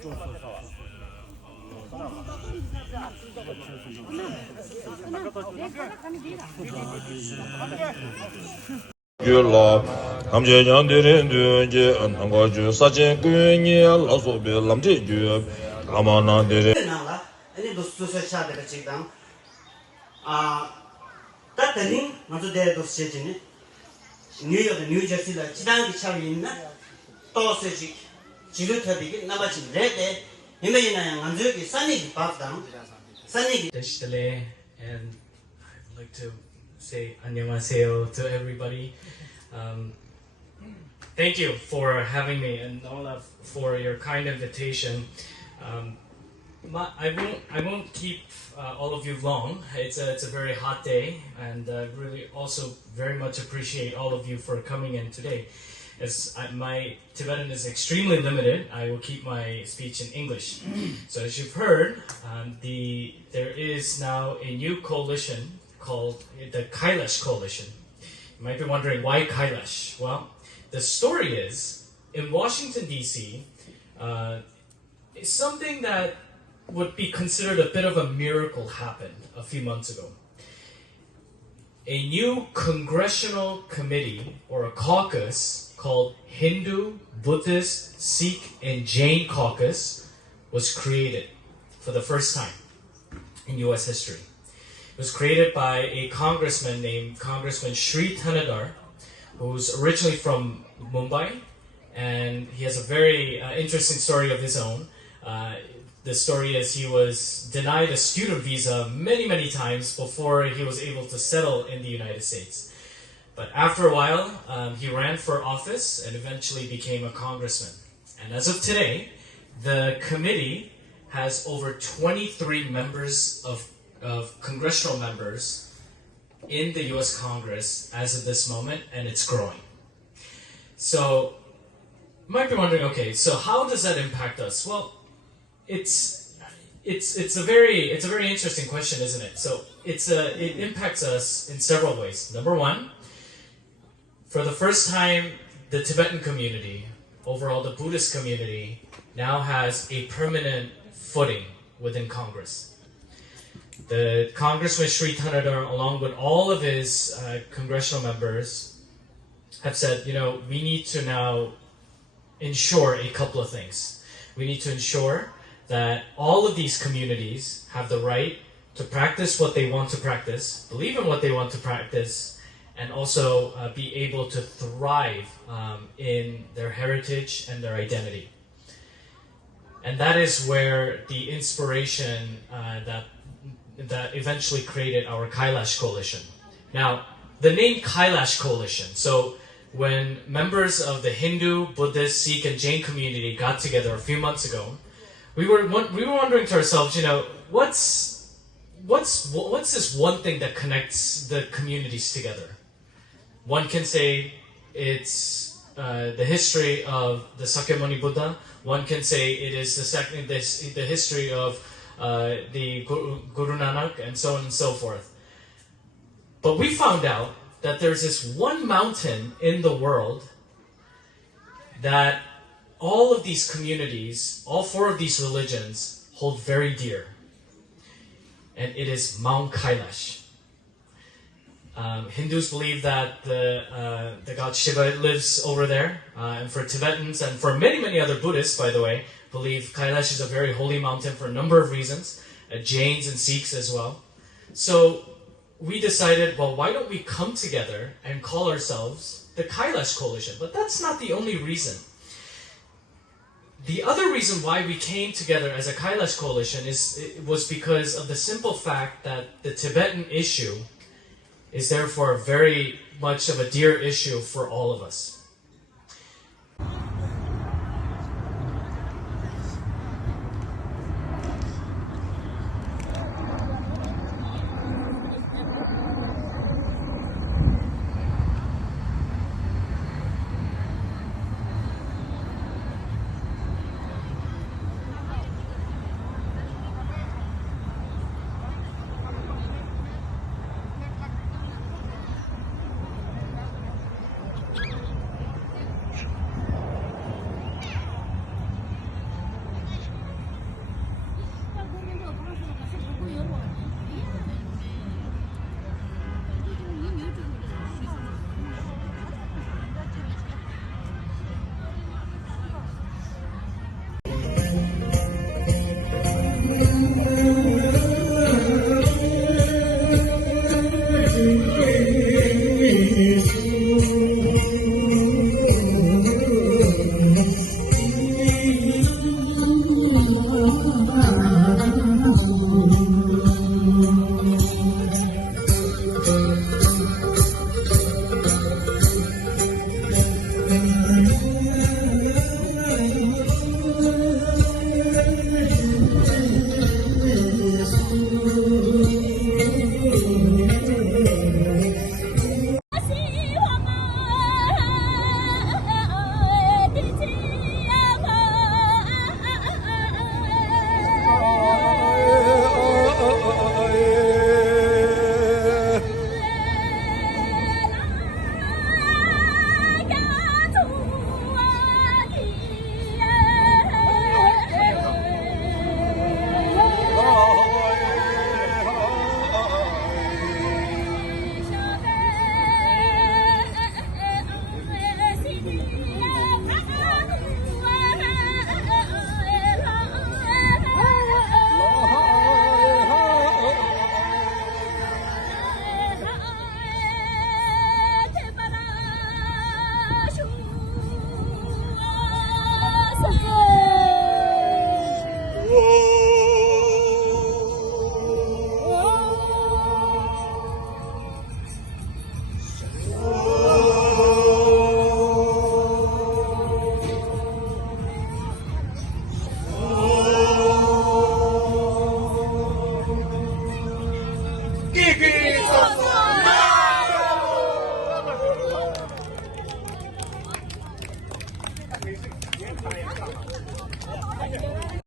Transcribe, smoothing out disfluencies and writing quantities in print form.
Gula, Amje Yandirin Dunje, and Angaju, Sajin Guini, Lasso Bill, Lamji, Amana Diri. Any those two such are the check down. That the thing, not to dare to sit in it. New York, New Jersey, the Chidan Chavina, Tossi, Chiluta, Nabachin, Red, Imagine and Anzuki, Sunny, Puff down, Sunny. And I'd like to say 안녕하세요 to everybody. Thank you for having me and Olaf for your kind invitation. I won't keep all of you long. It's a very hot day, and I really also very much appreciate all of you for coming in today. As my Tibetan is extremely limited, I will keep my speech in English. So as you've heard, there is now a new coalition called the Kailash Coalition. You might be wondering, why Kailash? Well, the story is, in Washington, D.C., something that would be considered a bit of a miracle happened a few months ago. A new congressional committee, or a caucus, called Hindu, Buddhist, Sikh, and Jain Caucus was created for the first time in US history. It was created by a congressman named Congressman Sri Thanadar, who's originally from Mumbai, and he has a very interesting story of his own. The story is he was denied a student visa many times before he was able to settle in the United States. But after a while, he ran for office and eventually became a congressman. And as of today, the committee has over 23 members of congressional members in the US Congress as of this moment, and it's growing. So you might be wondering, okay, so how does that impact us? Well, it's a very interesting question, isn't it? So it impacts us in several ways. Number one, for the first time, the Tibetan community, overall the Buddhist community, now has a permanent footing within Congress. The Congressman Sri Thanadar, along with all of his congressional members, have said, we need to now ensure a couple of things. We need to ensure that all of these communities have the right to practice what they want to practice, believe in what they want to practice, and also be able to thrive in their heritage and their identity. And that is where the inspiration that eventually created our Kailash Coalition. Now, the name Kailash Coalition, so when members of the Hindu, Buddhist, Sikh, and Jain community got together a few months ago, we were wondering to ourselves, what's this one thing that connects the communities together? One can say it's the history of the Sakyamuni Buddha. One can say it is the history of the Guru Nanak, and so on and so forth. But we found out that there's this one mountain in the world that all of these communities, all four of these religions, hold very dear. And it is Mount Kailash. Hindus believe that the god Shiva lives over there. And for Tibetans, and for many other Buddhists, by the way, believe Kailash is a very holy mountain for a number of reasons. Jains and Sikhs as well. So we decided, well, why don't we come together and call ourselves the Kailash Coalition? But that's not the only reason. The other reason why we came together as a Kailash Coalition was because of the simple fact that the Tibetan issue is therefore very much of a dear issue for all of us. Thank you.